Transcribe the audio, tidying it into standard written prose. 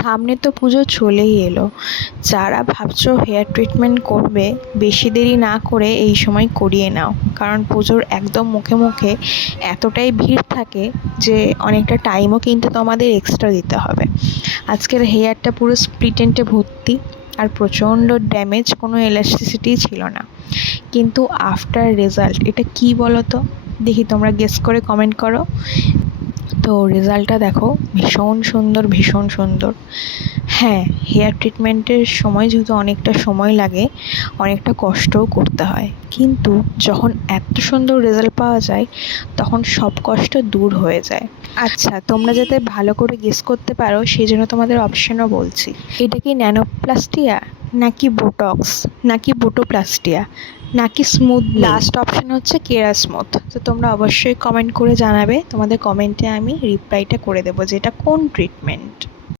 সামনে তো পুজো চলেই এলো। যারা ভাবছো হেয়ার ট্রিটমেন্ট করবে, বেশি দেরি না করে এই সময় করিয়ে নাও, কারণ পুজোর একদম মুখে মুখে এতটাই ভিড় থাকে যে অনেকটা টাইমও কিন্তু তোমাদের এক্সট্রা দিতে হবে। আজকের হেয়ারটা পুরো স্প্লিট এন্ডে ভর্তি, আর প্রচণ্ড ড্যামেজ, কোনো এলাস্টিসিটি ছিল না। কিন্তু আফটার রেজাল্ট এটা কি বলো তো, দেখি তোমরা গেস করে কমেন্ট করো। তো রেজাল্টটা দেখো, ভীষণ সুন্দর, ভীষণ সুন্দর। হ্যাঁ, হেয়ার ট্রিটমেন্টের সময় যেহেতু অনেকটা সময় লাগে, অনেকটা কষ্টও করতে হয়, কিন্তু যখন এত সুন্দর রেজাল্ট পাওয়া যায় তখন সব কষ্ট দূর হয়ে যায়। আচ্ছা, তোমরা যাতে ভালো করে গেস করতে পারো সেই জন্য তোমাদের অপশনও বলছি। এটা কি ন্যানোপ্লাস্টিয়া, নাকি বোটক্স, নাকি বোটোপ্লাস্টিয়া, নাকি স্মুথ? লাস্ট অপশন হচ্ছে কেরাস্মুথ। তো তোমরা অবশ্যই কমেন্ট করে জানাবে, তোমাদের কমেন্টে আমি রিপ্লাইটা করে দেবো যে এটা কোন ট্রিটমেন্ট।